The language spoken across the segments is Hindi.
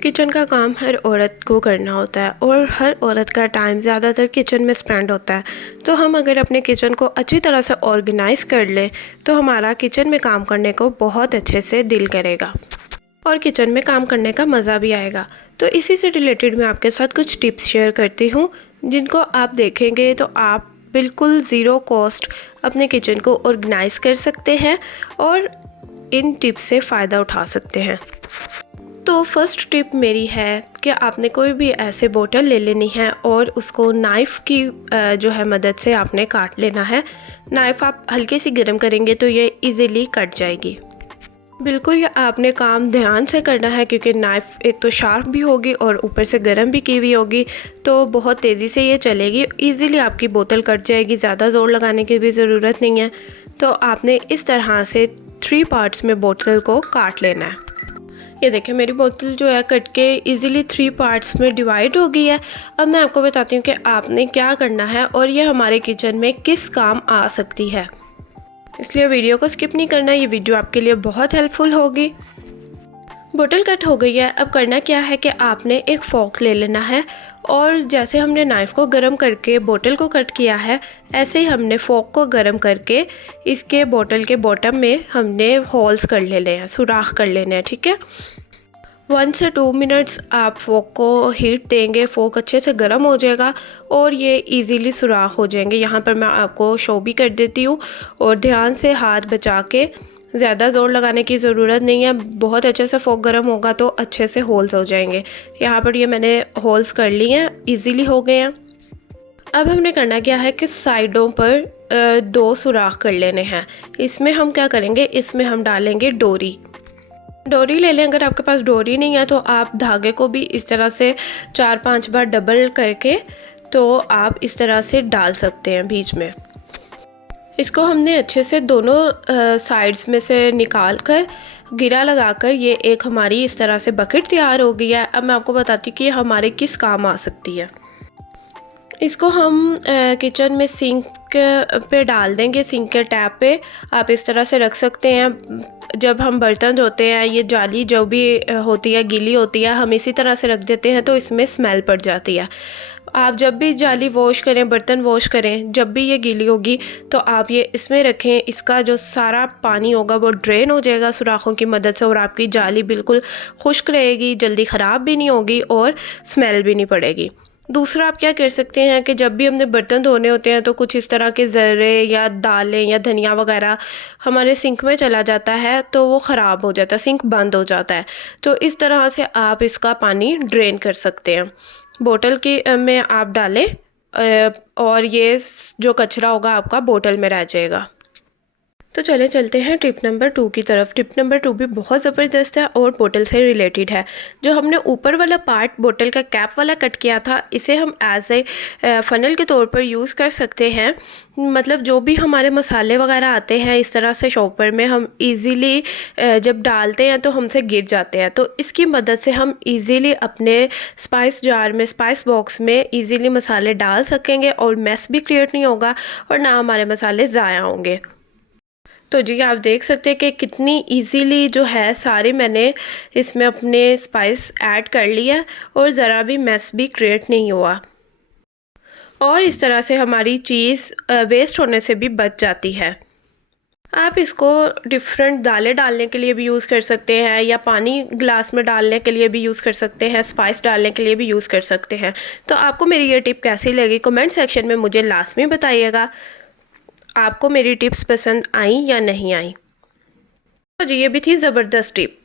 किचन का काम हर औरत को करना होता है और हर औरत का टाइम ज़्यादातर किचन में स्पेंड होता है। तो हम अगर अपने किचन को अच्छी तरह से ऑर्गेनाइज़ कर लें तो हमारा किचन में काम करने को बहुत अच्छे से दिल करेगा और किचन में काम करने का मज़ा भी आएगा। तो इसी से रिलेटेड मैं आपके साथ कुछ टिप्स शेयर करती हूँ जिनको आप देखेंगे तो आप बिल्कुल ज़ीरो कॉस्ट अपने किचन को ऑर्गेनाइज़ कर सकते हैं और इन टिप्स से फ़ायदा उठा सकते हैं। तो फर्स्ट टिप मेरी है कि आपने कोई भी ऐसे बोतल ले लेनी है और उसको नाइफ़ की जो है मदद से आपने काट लेना है। नाइफ़ आप हल्के सी गर्म करेंगे तो ये इजीली कट जाएगी। बिल्कुल ये आपने काम ध्यान से करना है क्योंकि नाइफ़ एक तो शार्प भी होगी और ऊपर से गर्म भी की हुई होगी, तो बहुत तेज़ी से ये चलेगी। इजीली आपकी बोतल कट जाएगी, ज़्यादा ज़ोर लगाने की भी ज़रूरत नहीं है। तो आपने इस तरह से 3 पार्ट्स में बोतल को काट लेना है। ये देखिए मेरी बोतल जो है कट के इजीली 3 पार्ट्स में डिवाइड हो गई है। अब मैं आपको बताती हूँ कि आपने क्या करना है और ये हमारे किचन में किस काम आ सकती है, इसलिए वीडियो को स्किप नहीं करना। ये वीडियो आपके लिए बहुत हेल्पफुल होगी। बोतल कट हो गई है। अब करना क्या है कि आपने एक फोक ले लेना है और जैसे हमने नाइफ़ को गर्म करके बोतल को कट किया है, ऐसे ही हमने फोक को गर्म करके इसके बोतल के बॉटम में हमने होल्स कर लेने हैं, सुराख कर लेने हैं। ठीक है, 1 से 2 मिनट्स आप फोक को हीट देंगे, फोक अच्छे से गर्म हो जाएगा और ये इजीली सुराख हो जाएंगे। यहाँ पर मैं आपको शो भी कर देती हूँ और ध्यान से हाथ बचा के, ज़्यादा ज़ोर लगाने की ज़रूरत नहीं है। बहुत अच्छे से फोक गर्म होगा तो अच्छे से होल्स हो जाएंगे। यहाँ पर ये मैंने होल्स कर लिए हैं, इजीली हो गए हैं। अब हमने करना क्या है कि साइडों पर 2 सुराख कर लेने हैं। इसमें हम क्या करेंगे, इसमें हम डालेंगे डोरी ले लें। अगर आपके पास डोरी नहीं है तो आप धागे को भी इस तरह से 4-5 बार डबल करके तो आप इस तरह से डाल सकते हैं बीच में। इसको हमने अच्छे से दोनों साइड्स में से निकाल कर गिरा लगाकर ये एक हमारी इस तरह से बकेट तैयार हो गई है। अब मैं आपको बताती हूँ कि ये हमारे किस काम आ सकती है। इसको हम किचन में सिंक पे डाल देंगे। सिंक के टैप पे आप इस तरह से रख सकते हैं। जब हम बर्तन धोते हैं, ये जाली जो भी होती है गीली होती है, हम इसी तरह से रख देते हैं तो इसमें स्मेल पड़ जाती है। आप जब भी जाली वॉश करें, बर्तन वॉश करें, जब भी ये गीली होगी तो आप ये इसमें रखें। इसका जो सारा पानी होगा वो ड्रेन हो जाएगा सुराखों की मदद से और आपकी जाली बिल्कुल खुश्क रहेगी, जल्दी ख़राब भी नहीं होगी और स्मेल भी नहीं पड़ेगी। दूसरा आप क्या कर सकते हैं कि जब भी हमने बर्तन धोने होते हैं तो कुछ इस तरह के ज़र्रे या दालें या धनिया वगैरह हमारे सिंक में चला जाता है तो वो ख़राब हो जाता है, सिंक बंद हो जाता है। तो इस तरह से आप इसका पानी ड्रेन कर सकते हैं। बोतल की में आप डालें और ये जो कचरा होगा आपका बोतल में रह जाएगा। तो चले चलते हैं टिप नंबर 2 की तरफ। टिप नंबर 2 भी बहुत ज़बरदस्त है और बोतल से रिलेटेड है। जो हमने ऊपर वाला पार्ट बोतल का कैप वाला कट किया था, इसे हम एज ए फ़नल के तौर पर यूज़ कर सकते हैं। मतलब जो भी हमारे मसाले वगैरह आते हैं इस तरह से शॉपर में, हम इजीली जब डालते हैं तो हमसे गिर जाते हैं। तो इसकी मदद से हम इजीली अपने स्पाइस जार में, स्पाइस बॉक्स में इजीली मसाले डाल सकेंगे और मैस भी क्रिएट नहीं होगा और ना हमारे मसाले ज़ाया होंगे। तो जी आप देख सकते हैं कि कितनी इजीली जो है सारे मैंने इसमें अपने स्पाइस ऐड कर लिया और ज़रा भी मैस भी क्रिएट नहीं हुआ और इस तरह से हमारी चीज़ वेस्ट होने से भी बच जाती है। आप इसको डिफरेंट दालें डालने के लिए भी यूज़ कर सकते हैं या पानी ग्लास में डालने के लिए भी यूज़ कर सकते हैं, स्पाइस डालने के लिए भी यूज़ कर सकते हैं। तो आपको मेरी ये टिप कैसी लगी कमेंट सेक्शन में मुझे लाजमी बताइएगा। आपको मेरी टिप्स पसंद आई या नहीं आई? तो जी ये भी थी ज़बरदस्त टिप।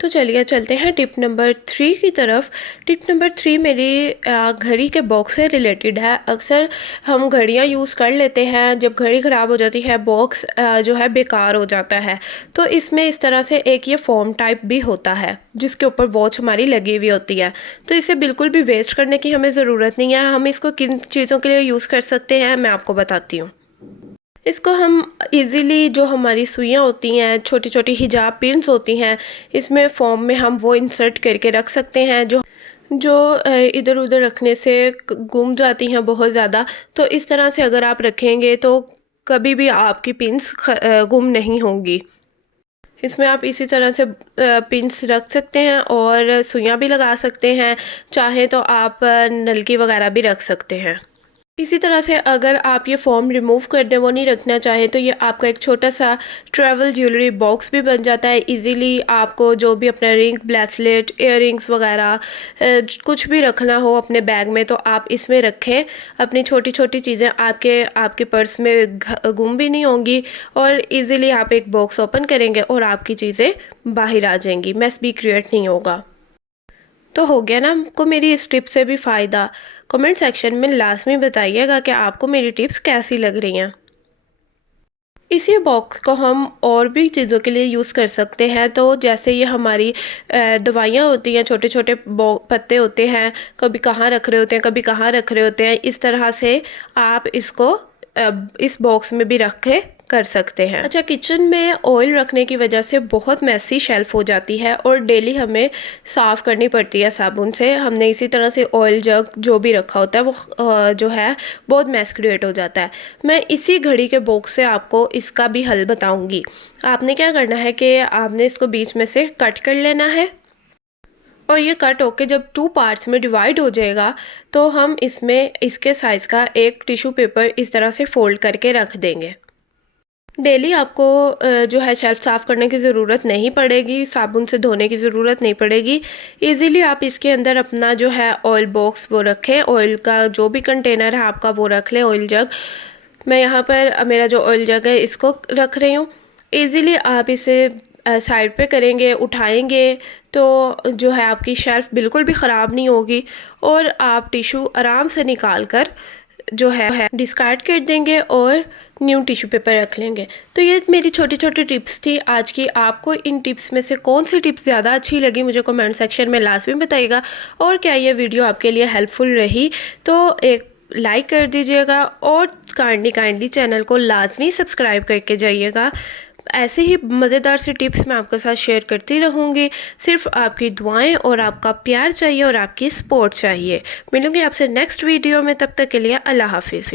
तो चलिए चलते हैं टिप नंबर 3 की तरफ। टिप नंबर 3 मेरी घड़ी के बॉक्स से रिलेटेड है। अक्सर हम घड़ियां यूज़ कर लेते हैं, जब घड़ी ख़राब हो जाती है बॉक्स जो है बेकार हो जाता है। तो इसमें इस तरह से एक ये फॉर्म टाइप भी होता है जिसके ऊपर वॉच हमारी लगी हुई होती है। तो इसे बिल्कुल भी वेस्ट करने की हमें ज़रूरत नहीं है। हम इसको किन चीज़ों के लिए यूज़ कर सकते हैं मैं आपको बताती हूँ। इसको हम इजीली जो हमारी सुइयाँ होती हैं, छोटी छोटी हिजाब पिन्स होती हैं, इसमें फॉर्म में हम वो इंसर्ट करके रख सकते हैं जो इधर उधर रखने से गुम जाती हैं बहुत ज़्यादा। तो इस तरह से अगर आप रखेंगे तो कभी भी आपकी पिन्स गुम नहीं होंगी। इसमें आप इसी तरह से पिंस रख सकते हैं और सुइयाँ भी लगा सकते हैं, चाहे तो आप नलकी वगैरह भी रख सकते हैं। इसी तरह से अगर आप ये फॉर्म रिमूव कर दें, वो नहीं रखना चाहें, तो ये आपका एक छोटा सा ट्रैवल ज्वेलरी बॉक्स भी बन जाता है। इजीली आपको जो भी अपना रिंग, ब्रेसलेट, इयररिंग्स वगैरह कुछ भी रखना हो अपने बैग में, तो आप इसमें रखें। अपनी छोटी छोटी चीज़ें आपके पर्स में गुम भी नहीं होंगी और इजीली आप एक बॉक्स ओपन करेंगे और आपकी चीज़ें बाहर आ जाएंगी, मेस भी क्रिएट नहीं होगा। तो हो गया ना आपको मेरी इस टिप से भी फ़ायदा। कमेंट सेक्शन में लाजमी बताइएगा कि आपको मेरी टिप्स कैसी लग रही हैं। इसी बॉक्स को हम और भी चीज़ों के लिए यूज़ कर सकते हैं। तो जैसे ये हमारी दवाइयाँ होती हैं, छोटे छोटे पत्ते होते हैं, कभी कहाँ रख रहे होते हैं, कभी कहाँ रख रहे होते हैं, इस तरह से आप इसको इस बॉक्स में भी रख के कर सकते हैं। अच्छा, किचन में ऑयल रखने की वजह से बहुत मैसी शेल्फ हो जाती है और डेली हमें साफ़ करनी पड़ती है साबुन से। हमने इसी तरह से ऑयल जग जो भी रखा होता है वो जो है बहुत मैस क्रिएट हो जाता है। मैं इसी घड़ी के बॉक्स से आपको इसका भी हल बताऊंगी। आपने क्या करना है कि आपने इसको बीच में से कट कर लेना है और ये कट होके जब 2 पार्ट्स में डिवाइड हो जाएगा तो हम इसमें इसके साइज़ का एक टिश्यू पेपर इस तरह से फोल्ड करके रख देंगे। डेली आपको जो है शेल्फ साफ़ करने की ज़रूरत नहीं पड़ेगी, साबुन से धोने की ज़रूरत नहीं पड़ेगी। इजीली आप इसके अंदर अपना जो है ऑयल बॉक्स वो रखें, ऑयल का जो भी कंटेनर है आपका वो रख लें, ऑयल जग। मैं यहाँ पर मेरा जो ऑयल जग है इसको रख रही हूँ। इजीली आप इसे साइड पे करेंगे, उठाएंगे तो जो है आपकी शेल्फ बिल्कुल भी ख़राब नहीं होगी और आप टिशू आराम से निकाल कर जो है डिस्कार्ड कर देंगे और न्यू टिश्यू पेपर रख लेंगे। तो ये मेरी छोटी छोटी टिप्स थी आज की। आपको इन टिप्स में से कौन सी टिप्स ज़्यादा अच्छी लगी मुझे कमेंट सेक्शन में लाजमी बताइएगा। और क्या ये वीडियो आपके लिए हेल्पफुल रही तो एक लाइक कर दीजिएगा और काइंडली चैनल को लाजमी सब्सक्राइब करके जाइएगा। ऐसे ही मज़ेदार सी टिप्स मैं आपके साथ शेयर करती रहूँगी। सिर्फ आपकी दुआएं और आपका प्यार चाहिए और आपकी सपोर्ट चाहिए। मिलूँगी आपसे नेक्स्ट वीडियो में, तब तक के लिए अल्लाह हाफिज़।